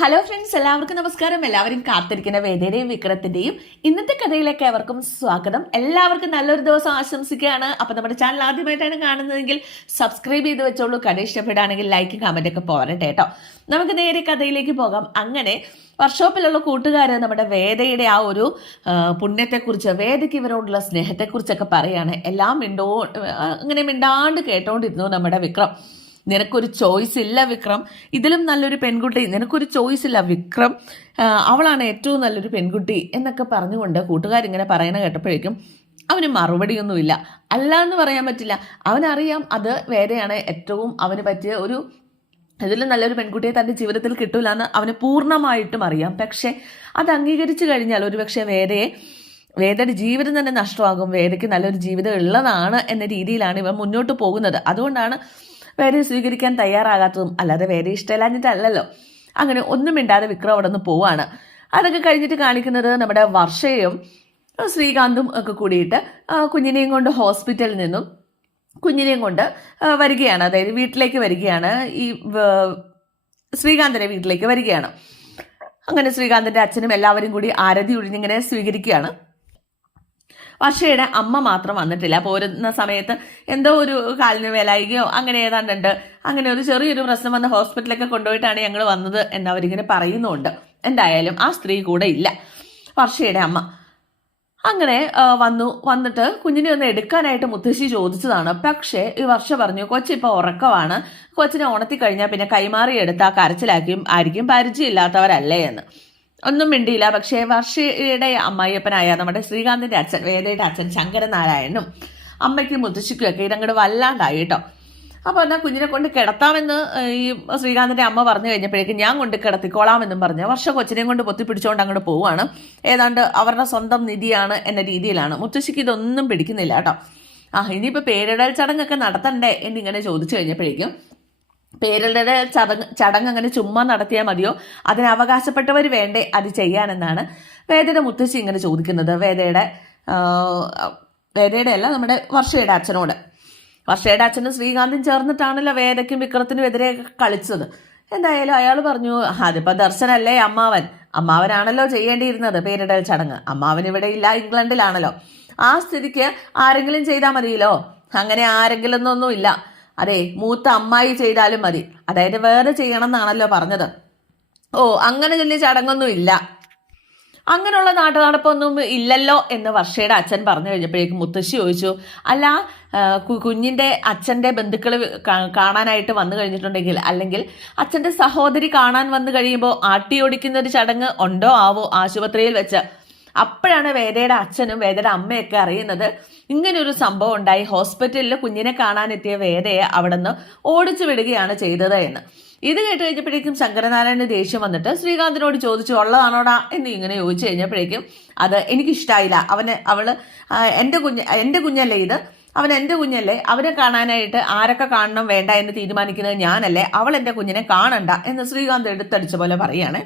Hello friends എല്ലാവർക്കും നമസ്കാരം. എല്ലാവരും കാത്തിരിക്കുന്ന വേദയുടെയും വിക്രത്തിന്റെയും ഇന്നത്തെ കഥയിലേക്ക് അവർക്കും സ്വാഗതം. എല്ലാവർക്കും നല്ലൊരു ദിവസം ആശംസിക്കുകയാണ്. അപ്പൊ നമ്മുടെ ചാനൽ ആദ്യമായിട്ടാണ് കാണുന്നതെങ്കിൽ സബ്സ്ക്രൈബ് ചെയ്ത് വെച്ചോളൂ. കഥ ഇഷ്ടപ്പെടുകയാണെങ്കിൽ ലൈക്ക് കമന്റ് ഒക്കെ പോരട്ടെ കേട്ടോ. നമുക്ക് നേരെ കഥയിലേക്ക് പോകാം. അങ്ങനെ വർഷോപ്പിലുള്ള കൂട്ടുകാർ നമ്മുടെ വേദയുടെ ആ ഒരു പുണ്യത്തെക്കുറിച്ച് വേദയ്ക്ക് ഇവരോടുള്ള സ്നേഹത്തെക്കുറിച്ചൊക്കെ പറയാണ്. എല്ലാം മിണ്ടോ അങ്ങനെ മിണ്ടാണ്ട് കേട്ടോണ്ടിരുന്നു നമ്മുടെ വിക്രം. നിനക്കൊരു ചോയ്സ് ഇല്ല വിക്രം. ഇതിലും നല്ലൊരു പെൺകുട്ടി നിനക്കൊരു ചോയ്സ് ഇല്ല വിക്രം. അവളാണ് ഏറ്റവും നല്ലൊരു പെൺകുട്ടി എന്നൊക്കെ പറഞ്ഞുകൊണ്ട് കൂട്ടുകാരിങ്ങനെ പറയണ കേട്ടപ്പോഴേക്കും അവന് മറുപടിയൊന്നുമില്ല. അല്ല എന്ന് പറയാൻ പറ്റില്ല. അവനറിയാം അത് വേറെയാണ്. ഏറ്റവും അവന് പറ്റിയ ഒരു ഇതിലും നല്ലൊരു പെൺകുട്ടിയെ തന്റെ ജീവിതത്തിൽ കിട്ടൂല എന്ന് അവന് പൂർണമായിട്ടും അറിയാം. പക്ഷേ അത് അംഗീകരിച്ചു കഴിഞ്ഞാൽ ഒരുപക്ഷെ വേദയെ വേദയുടെ ജീവിതം തന്നെ നഷ്ടമാകും. വേദയ്ക്ക് നല്ലൊരു ജീവിതം ഉള്ളതാണ് എന്ന രീതിയിലാണ് ഇവൻ മുന്നോട്ട് പോകുന്നത്. അതുകൊണ്ടാണ് വേദയെ സ്വീകരിക്കാൻ തയ്യാറാകാത്തതും അല്ലാതെ വേറെ ഇഷ്ടമില്ലാഞ്ഞിട്ടല്ലല്ലോ. അങ്ങനെ ഒന്നും മിണ്ടാതെ വിക്രം അവിടെ നിന്ന് പോവാണ്. അതൊക്കെ കഴിഞ്ഞിട്ട് കാണിക്കുന്നത് നമ്മുടെ വർഷയും ശ്രീകാന്തും ഒക്കെ കൂടിയിട്ട് കുഞ്ഞിനെയും കൊണ്ട് ഹോസ്പിറ്റലിൽ നിന്നും കുഞ്ഞിനെയും കൊണ്ട് വരികയാണ്. അതായത് വീട്ടിലേക്ക് വരികയാണ്. ഈ ശ്രീകാന്തിന്റെ വീട്ടിലേക്ക് വരികയാണ്. അങ്ങനെ ശ്രീകാന്തിന്റെ അച്ഛനും എല്ലാവരും കൂടി ആരതി ഒഴിഞ്ഞിങ്ങനെ സ്വീകരിക്കുകയാണ്. വർഷയുടെ അമ്മ മാത്രം വന്നിട്ടില്ല. പോരുന്ന സമയത്ത് എന്തോ ഒരു കാലിന് വേലായികയോ അങ്ങനെ ഏതാണ്ടുണ്ട്. അങ്ങനെ ഒരു ചെറിയൊരു പ്രശ്നം വന്ന് ഹോസ്പിറ്റലൊക്കെ കൊണ്ടുപോയിട്ടാണ് ഞങ്ങൾ വന്നത് എന്ന് അവരിങ്ങനെ പറയുന്നുണ്ട്. എന്തായാലും ആ സ്ത്രീ കൂടെ ഇല്ല. വർഷയുടെ അമ്മ. അങ്ങനെ വന്നു. വന്നിട്ട് കുഞ്ഞിനെ ഒന്ന് എടുക്കാനായിട്ട് മുത്തശ്ശി ചോദിച്ചതാണ്. പക്ഷേ ഈ വർഷ പറഞ്ഞു കൊച്ചിപ്പോൾ ഉറക്കമാണ്. കൊച്ചിനെ ഉണത്തി കഴിഞ്ഞാൽ പിന്നെ കൈമാറി എടുത്താൽ കരച്ചിലാക്കിയും ആയിരിക്കും പരിചയമില്ലാത്തവരല്ലേ എന്ന്. ഒന്നും മിണ്ടിയില്ല. പക്ഷേ വർഷയുടെ അമ്മായിയപ്പനായ നമ്മുടെ ശ്രീകാന്തിന്റെ അച്ഛൻ വേദയുടെ അച്ഛൻ ശങ്കരനാരായണനും അമ്മയ്ക്കും മുത്തശ്ശിക്കുമൊക്കെ ഇതങ്ങോട്ട് വല്ലാണ്ടായി കേട്ടോ അപ്പോൾ എന്നാൽ കുഞ്ഞിനെ കൊണ്ട് കിടത്താമെന്ന് ഈ ശ്രീകാന്തിന്റെ അമ്മ പറഞ്ഞു കഴിഞ്ഞപ്പോഴേക്കും ഞാൻ കൊണ്ട് കിടത്തിക്കോളാമെന്നും പറഞ്ഞ്. വർഷ കൊച്ചിനെയും കൊണ്ട് പൊത്തിപ്പിടിച്ചുകൊണ്ട് അങ്ങോട്ട് പോവുകയാണ്. ഏതാണ്ട് അവരുടെ സ്വന്തം നിധിയാണ് എന്ന രീതിയിലാണ്. മുത്തശ്ശിക്ക് ഇതൊന്നും പിടിക്കുന്നില്ല കേട്ടോ. ആ ഇനിയിപ്പോൾ പേരിടൽ ചടങ്ങൊക്കെ നടത്തണ്ടേ എന്നിങ്ങനെ ചോദിച്ചു കഴിഞ്ഞപ്പോഴേക്കും പേരിടൽ ചടങ്ങ് ചടങ്ങ് അങ്ങനെ ചുമ്മാ നടത്തിയാൽ മതിയോ? അതിന് അവകാശപ്പെട്ടവർ വേണ്ടേ അത് ചെയ്യാനെന്നാണ് വേദയുടെ മുത്തശ്ശി ഇങ്ങനെ ചോദിക്കുന്നത്. വേദയുടെ വേദയുടെ അല്ല നമ്മുടെ വർഷയുടെ അച്ഛനോട്. വർഷയുടെ അച്ഛനും ശ്രീകാന്തും ചേർന്നിട്ടാണല്ലോ വേദയ്ക്കും വിക്രത്തിനും എതിരെ കളിച്ചത്. എന്തായാലും അയാൾ പറഞ്ഞു അതിപ്പോൾ ദർശനല്ലേ അമ്മാവൻ? അമ്മാവനാണല്ലോ ചെയ്യേണ്ടിയിരുന്നത് പേരിടൽ ചടങ്ങ്. അമ്മാവൻ ഇവിടെ ഇല്ല ഇംഗ്ലണ്ടിലാണല്ലോ. ആ സ്ഥിതിക്ക് ആരെങ്കിലും ചെയ്താൽ മതിയല്ലോ? അങ്ങനെ ആരെങ്കിലും ഒന്നും ഇല്ല അതെ മൂത്ത അമ്മായി ചെയ്താലും മതി. അതായത് വേറെ ചെയ്യണം എന്നാണല്ലോ പറഞ്ഞത്. ഓ അങ്ങനെ വലിയ ചടങ്ങൊന്നും ഇല്ല. അങ്ങനെയുള്ള നാട്ടു നടപ്പൊന്നും ഇല്ലല്ലോ എന്ന് വർഷയുടെ അച്ഛൻ പറഞ്ഞു കഴിഞ്ഞപ്പോഴേക്കും മുത്തശ്ശി ചോദിച്ചു അല്ല കുഞ്ഞിന്റെ അച്ഛന്റെ ബന്ധുക്കൾ കാണാനായിട്ട് വന്നു കഴിഞ്ഞിട്ടുണ്ടെങ്കിൽ അല്ലെങ്കിൽ അച്ഛന്റെ സഹോദരി കാണാൻ വന്നു കഴിയുമ്പോൾ ആട്ടിയോടിക്കുന്ന ഒരു ചടങ്ങ് ഉണ്ടോ ആവോ ആശുപത്രിയിൽ വെച്ച്? അപ്പോഴാണ് വേദയുടെ അച്ഛനും വേദയുടെ അമ്മയൊക്കെ അറിയുന്നത് ഇങ്ങനെ ഒരു സംഭവം ഉണ്ടായി. ഹോസ്പിറ്റലിൽ കുഞ്ഞിനെ കാണാനെത്തിയ വേദയെ അവിടെ നിന്ന് ഓടിച്ചു വിടുകയാണ് ചെയ്തത് എന്ന്. ഇത് കേട്ട് കഴിഞ്ഞപ്പോഴേക്കും ശങ്കരനാരായണന് ദേഷ്യം വന്നിട്ട് ശ്രീകാന്തിനോട് ചോദിച്ചു ഉള്ളതാണോടാ? എന്ന് ഇങ്ങനെ ചോദിച്ചു കഴിഞ്ഞപ്പോഴേക്കും അത് എനിക്കിഷ്ടായില്ല. അവന് അവൾ എന്റെ കുഞ്ഞ് എന്റെ കുഞ്ഞല്ലേ ഇത്? അവൻ എന്റെ കുഞ്ഞല്ലേ? അവനെ കാണാനായിട്ട് ആരൊക്കെ കാണണം വേണ്ട എന്ന് തീരുമാനിക്കുന്നത് ഞാനല്ലേ? അവൾ എന്റെ കുഞ്ഞിനെ കാണണ്ട എന്ന് ശ്രീകാന്ത് എടുത്തടിച്ച പോലെ പറയാണ്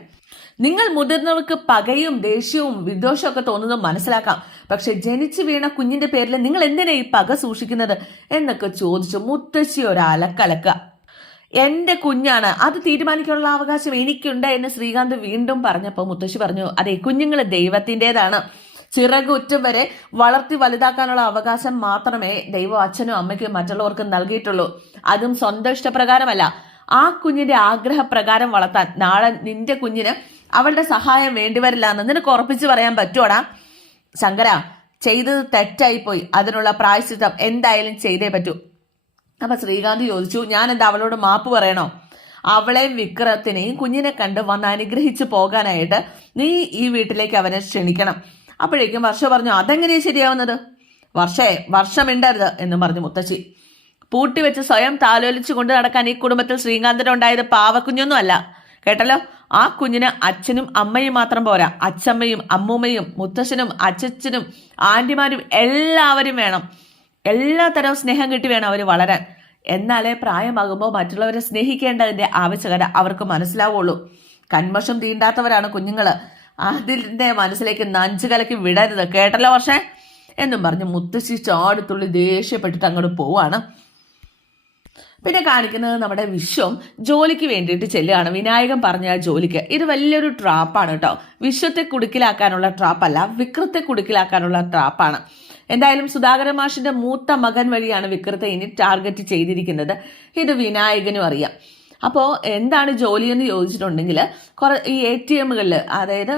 നിങ്ങൾ മുതിർന്നവർക്ക് പകയും ദേഷ്യവും വിദ്വേഷവും ഒക്കെ തോന്നുന്നത് മനസ്സിലാക്കാം. പക്ഷെ ജനിച്ചു വീണ കുഞ്ഞിന്റെ പേരിൽ നിങ്ങൾ എന്തിനാ ഈ പക സൂക്ഷിക്കുന്നത്? എന്നൊക്കെ ചോദിച്ചു മുത്തശ്ശി ഒരു അലക്കലക്ക. എന്റെ കുഞ്ഞാണ് അത് തീരുമാനിക്കാനുള്ള അവകാശം എനിക്കുണ്ട് എന്ന് ശ്രീകാന്ത് വീണ്ടും പറഞ്ഞപ്പോൾ മുത്തശ്ശി പറഞ്ഞു അതെ കുഞ്ഞുങ്ങൾ ദൈവത്തിന്റെതാണ്. ചിറകുറ്റം വരെ വളർത്തി വലുതാക്കാനുള്ള അവകാശം മാത്രമേ ദൈവം അച്ഛനും അമ്മയ്ക്കും മറ്റുള്ളവർക്കും നൽകിയിട്ടുള്ളൂ. അതും സ്വന്തം ഇഷ്ടപ്രകാരമല്ല. ആ കുഞ്ഞിന്റെ ആഗ്രഹപ്രകാരം വളർത്താൻ നാളെ നിന്റെ കുഞ്ഞിന് അവളുടെ സഹായം വേണ്ടിവരില്ല എന്ന് നിനക്ക് ഉറപ്പിച്ച് പറയാൻ പറ്റുവാടാ? ശങ്കര ചെയ്തത് തെറ്റായിപ്പോയി. അതിനുള്ള പ്രായശ്ചിത്തം എന്തായാലും ചെയ്തേ പറ്റൂ. അപ്പൊ ശ്രീകാന്ത് ചോദിച്ചു ഞാൻ എന്താ അവളോട് മാപ്പ് പറയണോ? അവളെയും വിക്രത്തിനെയും കുഞ്ഞിനെ കണ്ട് വന്ന് അനുഗ്രഹിച്ചു പോകാനായിട്ട് നീ ഈ വീട്ടിലേക്ക് അവനെ ക്ഷണിക്കണം. അപ്പോഴേക്കും വർഷ പറഞ്ഞു അതെങ്ങനെയാ ശരിയാവുന്നത്? വർഷേ വർഷം വർഷമിണ്ടരുത് എന്ന് പറഞ്ഞു മുത്തശ്ശി. പൂട്ടിവെച്ച് സ്വയം താലോലിച്ചു കൊണ്ട് നടക്കാൻ ഈ കുടുംബത്തിൽ ശ്രീകാന്തനുണ്ടായത് പാവക്കുഞ്ഞൊന്നും അല്ല കേട്ടല്ലോ? ആ കുഞ്ഞിന് അച്ഛനും അമ്മയും മാത്രം പോരാ. അച്ഛമ്മയും അമ്മൂമ്മയും മുത്തശ്ശനും അച്ഛനും ആന്റിമാരും എല്ലാവരും വേണം. എല്ലാ തരവും സ്നേഹം കിട്ടി വേണം അവർ വളരാൻ. എന്നാലേ പ്രായമാകുമ്പോൾ മറ്റുള്ളവരെ സ്നേഹിക്കേണ്ടതിന്റെ ആവശ്യകത അവർക്ക് മനസ്സിലാവുള്ളൂ. കന്മഷം തീണ്ടാത്തവരാണ് കുഞ്ഞുങ്ങൾ അതിന്റെ മനസ്സിലേക്ക് നഞ്ചു കലക്കി വിടരുത്. കേട്ടല്ലോ പക്ഷേ എന്നും പറഞ്ഞ് മുത്തശ്ശി ചാടുത്തുള്ളി ദേഷ്യപ്പെട്ടിട്ട് അങ്ങോട്ട് പോവാണ്. പിന്നെ കാണിക്കുന്നത് നമ്മുടെ വിശ്വം ജോലിക്ക് വേണ്ടിയിട്ട് ചെല്ലുകയാണ്. വിനായകൻ പറഞ്ഞ ജോലിക്ക്. ഇത് വലിയൊരു ട്രാപ്പാണ് കേട്ടോ വിശ്വത്തെ കുടുക്കിലാക്കാനുള്ള ട്രാപ്പല്ല വിക്രത്തെ കുടുക്കിലാക്കാനുള്ള ട്രാപ്പാണ് എന്തായാലും സുധാകര മാഷിന്റെ മൂത്ത മകൻ വഴിയാണ് വിക്രത്തെ ഇനി ടാർഗറ്റ് ചെയ്തിരിക്കുന്നത്. ഇത് വിനായകനും അറിയാം. അപ്പോൾ എന്താണ് ജോലി എന്ന് ചോദിച്ചിട്ടുണ്ടെങ്കിൽ കുറേ ഈ എ ടി എമ്മുകളിൽ അതായത്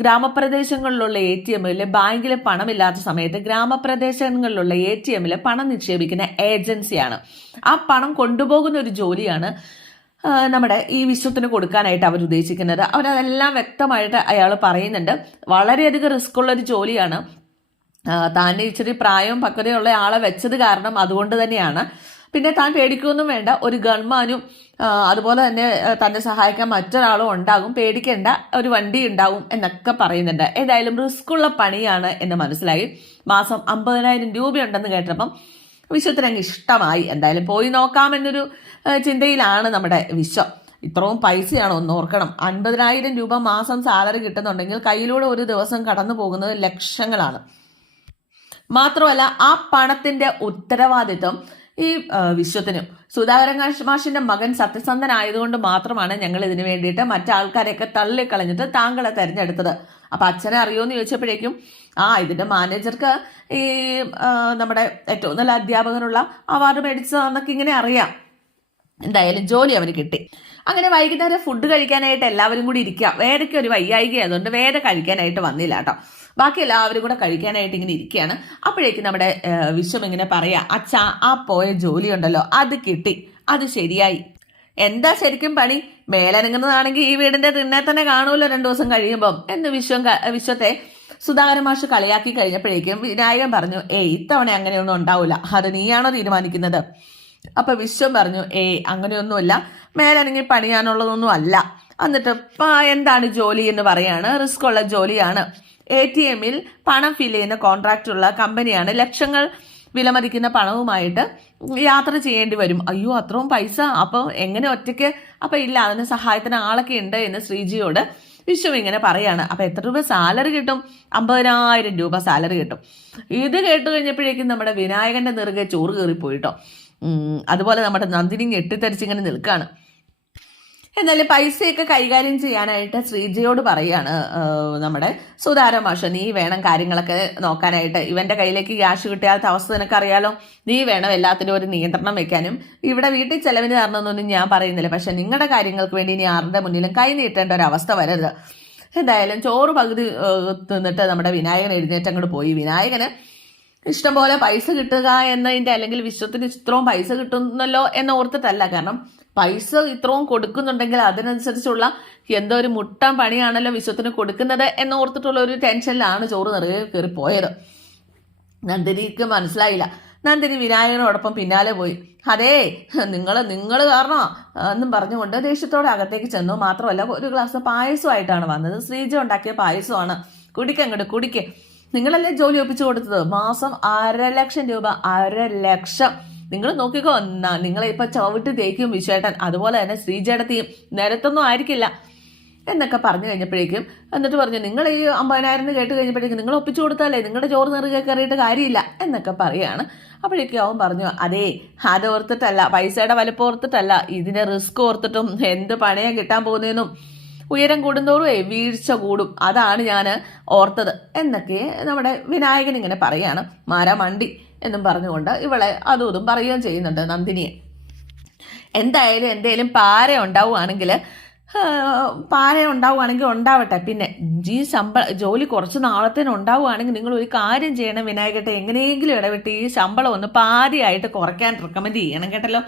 ഗ്രാമപ്രദേശങ്ങളിലുള്ള എ ടി എമ്മുകളിൽ ബാങ്കിൽ പണമില്ലാത്ത സമയത്ത് ഗ്രാമപ്രദേശങ്ങളിലുള്ള എ ടി എമ്മിൽ പണം നിക്ഷേപിക്കുന്ന ഏജൻസിയാണ്. ആ പണം കൊണ്ടുപോകുന്ന ഒരു ജോലിയാണ് നമ്മുടെ ഈ വിശ്വത്തിന് കൊടുക്കാനായിട്ട് അവർ ഉദ്ദേശിക്കുന്നത്. അവരതെല്ലാം വ്യക്തമായിട്ട് അയാൾ പറയുന്നുണ്ട്. വളരെയധികം റിസ്ക് ഉള്ളൊരു ജോലിയാണ്. താൻ ഇച്ചിരി പ്രായവും പക്വതയുള്ള ആളെ വെച്ചത് കാരണം അതുകൊണ്ട് തന്നെയാണ്. പിന്നെ താൻ പേടിക്കുകയൊന്നും വേണ്ട. ഒരു ഗൺമാനും അതുപോലെ തന്നെ തന്നെ സഹായിക്കാൻ മറ്റൊരാളും ഉണ്ടാകും. പേടിക്കേണ്ട ഒരു വണ്ടി ഉണ്ടാവും എന്നൊക്കെ പറയുന്നുണ്ട്. ഏതായാലും റിസ്ക് ഉള്ള പണിയാണ് എന്ന് മനസ്സിലായി. മാസം അമ്പതിനായിരം രൂപയുണ്ടെന്ന് കേട്ടപ്പം വിശ്വത്തിന് അങ്ങ് ഇഷ്ടമായി. എന്തായാലും പോയി നോക്കാമെന്നൊരു ചിന്തയിലാണ് നമ്മുടെ വിശ്വം. ഇത്രയും പൈസയാണ് ഒന്ന് ഓർക്കണം. അൻപതിനായിരം രൂപ മാസം സാലറി കിട്ടുന്നുണ്ടെങ്കിൽ കയ്യിലൂടെ ഒരു ദിവസം കടന്നു പോകുന്നത് ലക്ഷങ്ങളാണ്. മാത്രമല്ല ആ പണത്തിന്റെ ഉത്തരവാദിത്വം ഈ വിശ്വത്തിനും. സുധാകരൻ മാഷിന്റെ മകൻ സത്യസന്ധനായതുകൊണ്ട് മാത്രമാണ് ഞങ്ങൾ ഇതിനു വേണ്ടിയിട്ട് മറ്റാൾക്കാരെയൊക്കെ തള്ളിക്കളഞ്ഞിട്ട് താങ്കളെ തെരഞ്ഞെടുത്തത്. അപ്പൊ അച്ഛനെ അറിയുമെന്ന് ചോദിച്ചപ്പോഴേക്കും ആ ഇതിന്റെ മാനേജർക്ക് ഈ നമ്മുടെ ഏറ്റവും നല്ല അധ്യാപകനുള്ള അവാർഡ് മേടിച്ചതെന്നൊക്കെ ഇങ്ങനെ അറിയാം. എന്തായാലും ജോലി അവന് കിട്ടി. അങ്ങനെ വൈകുന്നേരം ഫുഡ് കഴിക്കാനായിട്ട് എല്ലാവരും കൂടി ഇരിക്കുക. വേദയ്ക്ക് ഒരു വയ്യായിക അതുകൊണ്ട് വേറെ കഴിക്കാനായിട്ട് വന്നില്ല കേട്ടോ. ബാക്കി എല്ലാവരും കൂടെ കഴിക്കാനായിട്ട് ഇങ്ങനെ ഇരിക്കുകയാണ്. അപ്പോഴേക്കും നമ്മുടെ വിശ്വം ഇങ്ങനെ പറയാ അച്ഛാ ആ പോയ ജോലി ഉണ്ടല്ലോ അത് കിട്ടി അത് ശരിയായി. എന്താ ശരിക്കും പണി? മേലനങ്ങുന്നതാണെങ്കിൽ ഈ വീടിന്റെ തിണ്ണെ തന്നെ കാണുമല്ലോ രണ്ടു ദിവസം കഴിയുമ്പം എന്ന് വിശ്വം വിശ്വത്തെ സുധാകരൻ മാഷ് കളിയാക്കി കഴിഞ്ഞപ്പോഴേക്കും വിനായകൻ പറഞ്ഞു ഏയ് ഇത്തവണ അങ്ങനെയൊന്നും ഉണ്ടാവില്ല അത് നീയാണോ തീരുമാനിക്കുന്നത്? അപ്പൊ വിശ്വം പറഞ്ഞു ഏയ് അങ്ങനെയൊന്നുമില്ല മേലനങ്ങി പണിയാനുള്ളതൊന്നും അല്ല. എന്നിട്ട് എന്താണ് ജോലി? എന്ന് പറയാണ് റിസ്ക് ഉള്ള ജോലിയാണ്. എ ടി എമ്മിൽ പണം ഫിൽ ചെയ്യുന്ന കോൺട്രാക്റ്റുള്ള കമ്പനിയാണ് ലക്ഷങ്ങൾ വിലമതിക്കുന്ന പണവുമായിട്ട് യാത്ര ചെയ്യേണ്ടി വരും. അയ്യോ അത്രയും പൈസ. അപ്പോൾ എങ്ങനെ ഒറ്റയ്ക്ക് അപ്പം ഇല്ല അതിന് സഹായത്തിന് ആളൊക്കെ ഉണ്ട് എന്ന് ശ്രീജിയോട് വിശ്വ ഇങ്ങനെ പറയാണ്. അപ്പം എത്ര രൂപ സാലറി കിട്ടും? അമ്പതിനായിരം രൂപ സാലറി കിട്ടും. ഇത് കേട്ട് കഴിഞ്ഞപ്പോഴേക്കും നമ്മുടെ വിനായകന്റെ നെറുകെ ചോറ് കയറിപ്പോയിട്ടോ. അതുപോലെ നമ്മുടെ നന്ദിനി ഞെട്ടിത്തരിച്ചിങ്ങനെ നിൽക്കുകയാണ് എന്നാലും പൈസയൊക്കെ കൈകാര്യം ചെയ്യാനായിട്ട് ശ്രീജയോട് പറയാണ് നമ്മുടെ സുധാര മാഷ നീ വേണം കാര്യങ്ങളൊക്കെ നോക്കാനായിട്ട്. ഇവന്റെ കയ്യിലേക്ക് ക്യാഷ് കിട്ടിയാത്ത അവസ്ഥ നിനക്കറിയാലോ. നീ വേണം എല്ലാത്തിനും ഒരു നിയന്ത്രണം വെക്കാനും. ഇവിടെ വീട്ടിൽ ചെലവിന് തരണമെന്നൊന്നും ഞാൻ പറയുന്നില്ല. പക്ഷെ നിങ്ങളുടെ കാര്യങ്ങൾക്ക് വേണ്ടി ഇനി ആരുടെ മുന്നിലും കൈ നീട്ടേണ്ട ഒരു അവസ്ഥ വരരുത്. എന്തായാലും ചോറ് പകുതി തിന്നിട്ട് നമ്മുടെ വിനായകൻ എഴുന്നേറ്റ് അങ്ങോട്ട് പോയി. വിനായകന് ഇഷ്ടംപോലെ പൈസ കിട്ടുക എന്നതിന്റെ അല്ലെങ്കിൽ വിശ്വത്തിന് ഇത്രയും പൈസ കിട്ടുന്നല്ലോ എന്ന് ഓർത്തിട്ടല്ല. കാരണം പൈസ ഇത്രയും കൊടുക്കുന്നുണ്ടെങ്കിൽ അതിനനുസരിച്ചുള്ള എന്തോ ഒരു മുട്ട പണിയാണല്ലോ വിശ്വത്തിന് കൊടുക്കുന്നത് എന്ന് ഓർത്തിട്ടുള്ള ഒരു ടെൻഷനിലാണ് ചോറ് നിറയെ കയറി പോയത്. നന്ദിനിക്ക് മനസ്സിലായില്ല. നന്ദിനി വിനായകനോടൊപ്പം പിന്നാലെ പോയി. അതേ നിങ്ങൾ നിങ്ങൾ കാരണം? എന്നും പറഞ്ഞുകൊണ്ട് ദേഷ്യത്തോടെ അകത്തേക്ക് ചെന്നു. മാത്രമല്ല ഒരു ഗ്ലാസ് പായസമായിട്ടാണ് വന്നത്. ശ്രീജ ഉണ്ടാക്കിയ പായസമാണ്. കുടിക്കങ്ങോട്ട് കുടിക്ക്. നിങ്ങളല്ലേ ജോലി ഒപ്പിച്ചു കൊടുത്തത്? മാസം അര ലക്ഷം രൂപ. അര ലക്ഷം. നിങ്ങൾ നോക്കിക്കോ നിങ്ങളെ ഇപ്പൊ ചവിട്ട് തേക്കും വിശ്വേട്ടൻ അതുപോലെ തന്നെ ശ്രീജടത്തിയും നിരത്തൊന്നും ആയിരിക്കില്ല എന്നൊക്കെ പറഞ്ഞു കഴിഞ്ഞപ്പോഴേക്കും എന്നിട്ട് പറഞ്ഞു നിങ്ങൾ ഈ അമ്പതിനായിരം കേട്ട് കഴിഞ്ഞപ്പോഴേക്കും നിങ്ങൾ ഒപ്പിച്ചു കൊടുത്താലേ നിങ്ങളുടെ ചോറ് നിറുകെ കയറിയിട്ട് കാര്യമില്ല എന്നൊക്കെ പറയാണ് അപ്പോഴേക്കും അവൻ പറഞ്ഞു അതേ അത് ഓർത്തിട്ടല്ല പൈസയുടെ വലിപ്പം ഓർത്തിട്ടല്ല ഇതിന്റെ റിസ്ക് ഓർത്തിട്ടും എന്ത് പണയം കിട്ടാൻ പോകുന്നതെന്നും ഉയരം കൂടുന്തോറും വീഴ്ച കൂടും. അതാണ് ഞാൻ ഓർത്തത്. എന്നൊക്കെ നമ്മുടെ വിനായകൻ ഇങ്ങനെ പറയാണ്. മാരാമണ്ടി എന്നും പറഞ്ഞുകൊണ്ട് ഇവളെ അതും ഇതും പറയുകയും ചെയ്യുന്നുണ്ട് നന്ദിനിയെ. എന്തായാലും എന്തേലും പാര ഉണ്ടാവുകയാണെങ്കിൽ പാര ഉണ്ടാവുകയാണെങ്കിൽ ഉണ്ടാവട്ടെ. പിന്നെ ജീ ശമ്പള ജോലി കുറച്ച് നാളത്തേന് ഉണ്ടാവുകയാണെങ്കിൽ നിങ്ങൾ ഒരു കാര്യം ചെയ്യണം വിനായകട്ടെ. എങ്ങനെയെങ്കിലും ഇടപെട്ട് ഈ ശമ്പളം ഒന്ന് പാതിയായിട്ട് കുറയ്ക്കാൻ റെക്കമെൻഡ് ചെയ്യണം കേട്ടല്ലോ.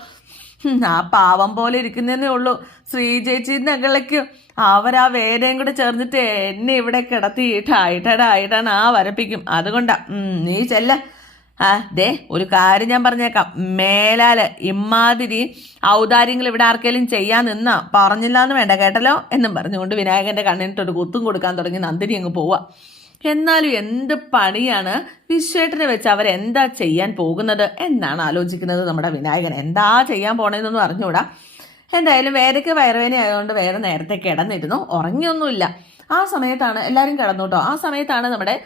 ആ പാവം പോലെ ഇരിക്കുന്നതേ ഉള്ളൂ. ശ്രീ ചേച്ചി നകളിലേക്ക് അവരാ വേദയും കൂടെ ചേർന്നിട്ട് എന്നെ ഇവിടെ കിടത്തി ആയിട്ടാണ് ആ വരപ്പിക്കും. അതുകൊണ്ടാ നീ ചെല്ല. ആ ദേ ഒരു കാര്യം ഞാൻ പറഞ്ഞേക്കാം. മേലാൽ ഇമ്മാതിരി ഔദാര്യങ്ങൾ ഇവിടെ ആർക്കെങ്കിലും ചെയ്യാൻ നിന്നാ പറഞ്ഞില്ല എന്ന് വേണ്ട കേട്ടല്ലോ? എന്നും പറഞ്ഞുകൊണ്ട് വിനായകന്റെ കണ്ണിനിട്ടൊരു കുത്തും കൊടുക്കാൻ തുടങ്ങി നന്ദിനി അങ്ങ് പോവാ. എന്നാലും എന്ത് പണിയാണ് വിശ്വേട്ടനെ വെച്ച് അവരെന്താ ചെയ്യാൻ പോകുന്നത് എന്നാണ് ആലോചിക്കുന്നത് നമ്മുടെ വിനായകൻ. എന്താ ചെയ്യാൻ പോണേന്നൊന്നും അറിഞ്ഞൂടാ എന്തായാലും വേദയ്ക്ക് വയറുവേന ആയതുകൊണ്ട് വേറെ നേരത്തെ കിടന്നിരുന്നു. ഉറങ്ങിയൊന്നുമില്ല. ആ സമയത്താണ് എല്ലാവരും കിടന്നു കേട്ടോ ആ സമയത്താണ് നമ്മുടെ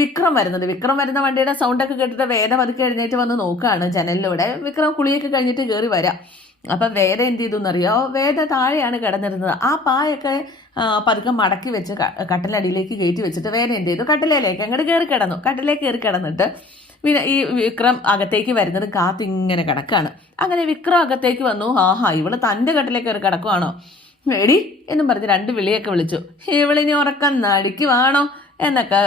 വിക്രം വരുന്നത്. വിക്രം വരുന്ന വണ്ടിയുടെ സൗണ്ടൊക്കെ കേട്ടിട്ട് വേദ പതുക്കെ എഴുന്നേറ്റ് വന്ന് നോക്കുകയാണ് ജനലിലൂടെ. വിക്രം കുളിയൊക്കെ കഴിഞ്ഞിട്ട് കയറി വരാം. അപ്പം വേദ എന്ത് ചെയ്തു എന്നറിയോ വേദ താഴെയാണ് കിടന്നിരുന്നത്. ആ പായൊക്കെ പതുക്കെ മടക്കി വെച്ച് കട്ടലടിയിലേക്ക് കയറ്റി വെച്ചിട്ട് വേദ എന്ത് ചെയ്തു? കട്ടിലേക്ക് അങ്ങോട്ട് കയറി കിടന്നു. കട്ടിലേക്ക് കയറി കിടന്നിട്ട് പിന്നെ ഈ വിക്രം അകത്തേക്ക് വരുന്നത് കാത്തിങ്ങനെ കിടക്കാണ്. അങ്ങനെ വിക്രം അകത്തേക്ക് വന്നു. ആഹാ ഇവൾ തന്റെ കട്ടിലേക്ക് കയറി കിടക്കുവാണോ? മേടി എന്നും പറഞ്ഞ് രണ്ട് വിളിയൊക്കെ വിളിച്ചു. ഇവളിനി ഉറക്കം നടിക്കുവാണോ? എന്നൊക്കെ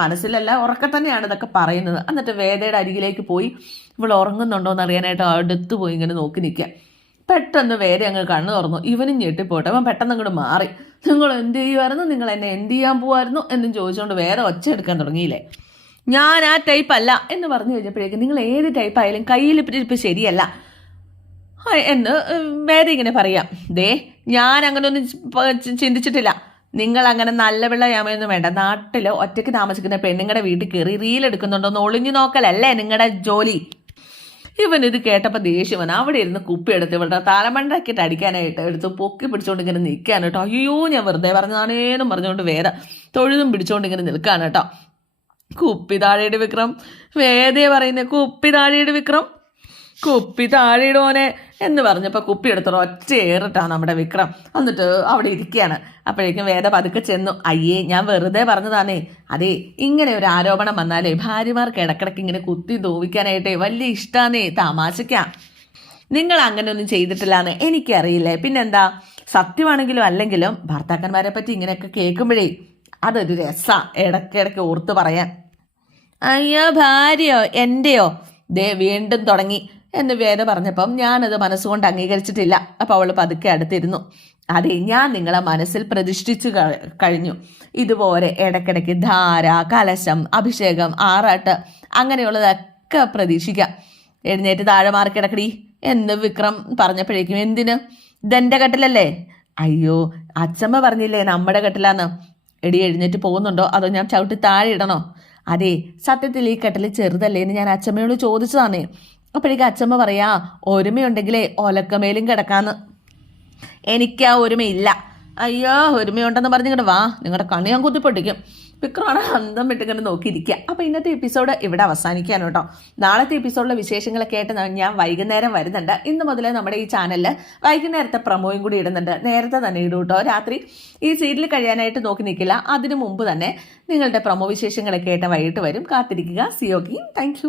മനസ്സിലല്ല ഉറക്കം തന്നെയാണ് ഇതൊക്കെ പറയുന്നത്. എന്നിട്ട് വേദയുടെ അരികിലേക്ക് പോയി. ഇവൾ ഉറങ്ങുന്നുണ്ടോ എന്ന് അറിയാനായിട്ട് അടുത്ത് പോയി ഇങ്ങനെ നോക്കി നിൽക്കുക. പെട്ടെന്ന് വേദ അങ്ങ് കണ്ണു തുറന്നു. ഇവനും ഞെട്ടിപ്പോട്ടെ അവൻ പെട്ടെന്ന് അങ്ങോട്ട് മാറി. നിങ്ങൾ എന്ത് ചെയ്യുമായിരുന്നു നിങ്ങൾ എന്നെ എന്ത് ചെയ്യാൻ പോവായിരുന്നു? എന്നും ചോദിച്ചുകൊണ്ട് വേറെ ഒച്ച എടുക്കാൻ തുടങ്ങിയില്ലേ? ഞാൻ ആ ടൈപ്പ് അല്ല എന്ന് പറഞ്ഞു കഴിഞ്ഞപ്പോഴേക്കും നിങ്ങൾ ഏത് ടൈപ്പ് ആയാലും കയ്യിൽ ഇപ്പം ശരിയല്ല. എന്ന് വേറെ ഇങ്ങനെ പറയാം. ദേ ഞാൻ അങ്ങനെ ഒന്നും ചി- പ- ചി- ചിന്തിച്ചിട്ടില്ല. നിങ്ങൾ അങ്ങനെ നല്ല പിള്ളയാമെന്ന് വേണ്ട. നാട്ടിൽ ഒറ്റയ്ക്ക് താമസിക്കുന്ന പെണ്ണുങ്ങളുടെ വീട്ടിൽ കയറി റീൽ എടുക്കുന്നുണ്ടോന്ന് ഒളിഞ്ഞു നോക്കലല്ലേ നിങ്ങളുടെ ജോലി? ഇവൻ ഇത് കേട്ടപ്പോൾ ദേഷ്യം വന്നു. അവിടെ ഇരുന്ന് കുപ്പി എടുത്ത് ഇവളുടെ തലമണ്ടക്കിട്ട് അടിക്കാനായിട്ട് എടുത്ത് പൊക്കി പിടിച്ചോണ്ട് ഇങ്ങനെ നിൽക്കാൻ കേട്ടോ. അയ്യോ ഞാൻ വെറുതെ പറഞ്ഞതാണേന്നും പറഞ്ഞുകൊണ്ട് വേറെ തൊഴുതും പിടിച്ചോണ്ട് ഇങ്ങനെ നിൽക്കാൻ കേട്ടോ. കുപ്പി താഴെയുടെ വിക്രം. വേദയെ പറയുന്നേ കുപ്പി താഴെയുടെ വിക്രം. കുപ്പി താഴെയിടോനെ എന്ന് പറഞ്ഞപ്പോൾ കുപ്പി എടുത്തോ ഒറ്റ ഏറിട്ടാണ് നമ്മുടെ വിക്രം. എന്നിട്ട് അവിടെ ഇരിക്കുകയാണ്. അപ്പോഴേക്കും വേദ പതുക്കെ ചെന്നു. അയ്യേ ഞാൻ വെറുതെ പറഞ്ഞതാണേ. അതെ ഇങ്ങനെ ഒരു ആരോപണം വന്നാലേ ഭാര്യമാർക്ക് ഇടക്കിടക്ക് ഇങ്ങനെ കുത്തി തോവിക്കാനായിട്ടേ വലിയ ഇഷ്ടാന്നേ താമാശിക്കാം നിങ്ങൾ അങ്ങനെ ഒന്നും ചെയ്തിട്ടില്ലാന്ന് എനിക്കറിയില്ലേ. പിന്നെന്താ? സത്യമാണെങ്കിലും അല്ലെങ്കിലും ഭർത്താക്കന്മാരെ പറ്റി ഇങ്ങനെയൊക്കെ കേൾക്കുമ്പോഴേ അതൊരു രസാ ഇടയ്ക്കിടയ്ക്ക് ഓർത്ത് പറയാൻ. അയ്യോ ഭാര്യയോ എന്റെയോ ദേ വീണ്ടും തുടങ്ങി. എന്ന് വേദ പറഞ്ഞപ്പം ഞാനത് മനസ്സുകൊണ്ട് അംഗീകരിച്ചിട്ടില്ല. അപ്പോൾ അവൾ പതുക്കെ അടുത്തിരുന്നു. അതെ ഞാൻ നിങ്ങളെ മനസ്സിൽ പ്രതിഷ്ഠിച്ചു കഴിഞ്ഞു. ഇതുപോലെ ഇടയ്ക്കിടയ്ക്ക് ധാര കലശം അഭിഷേകം ആറാട്ട് അങ്ങനെയുള്ളതൊക്കെ പ്രതീക്ഷിക്കാം. എഴുന്നേറ്റ് താഴെ മാറി കിടക്കടി. എന്ന് വിക്രം പറഞ്ഞപ്പോഴേക്കും എന്തിന്? ഇതെന്റെ കട്ടിലല്ലേ? അയ്യോ അച്ചമ്മ പറഞ്ഞില്ലേ നമ്മുടെ കെട്ടിലാന്ന്? എടി എഴുന്നേറ്റ് പോകുന്നുണ്ടോ? അതോ ഞാൻ ചവിട്ടി താഴെ ഇടണോ? അതെ സത്യത്തിൽ ഈ കെട്ടിൽ ചെറുതല്ലേ എന്ന് ഞാൻ അച്ചമ്മയോട് ചോദിച്ചതാണേ. അപ്പോഴേക്കും അച്ഛമ്മ പറയാ ഒരുമയുണ്ടെങ്കിലേ ഒലക്കമേലും കിടക്കാന്ന്. എനിക്ക് ആ ഒരുമയില്ല. അയ്യോ ഒരുമയുണ്ടെന്ന് പറഞ്ഞിങ്ങോട്ട് വാ. നിങ്ങളുടെ കണ്ണി ഞാൻ കുത്തിപ്പൊട്ടിക്കും. വിക്രമാണ് അന്തം വിട്ടിങ്ങനെ നോക്കിയിരിക്കുക അപ്പോൾ ഇന്നത്തെ എപ്പിസോഡ് ഇവിടെ അവസാനിക്കാൻ കേട്ടോ. നാളത്തെ എപ്പിസോഡിലെ വിശേഷങ്ങളൊക്കെ ആയിട്ട് ഞാൻ വൈകുന്നേരം വരുന്നുണ്ട്. ഇന്ന് മുതലേ നമ്മുടെ ഈ ചാനലിൽ വൈകുന്നേരത്തെ പ്രമോയും കൂടി ഇടുന്നുണ്ട്. നേരത്തെ തന്നെ ഇടും കേട്ടോ രാത്രി ഈ സീരിയൽ കഴിയാനായിട്ട് നോക്കി നിൽക്കില്ല അതിനു മുമ്പ് തന്നെ നിങ്ങളുടെ പ്രമോ വിശേഷങ്ങളൊക്കെ ആയിട്ട് വൈകിട്ട് വരും. കാത്തിരിക്കുക. സിയോക്കി താങ്ക്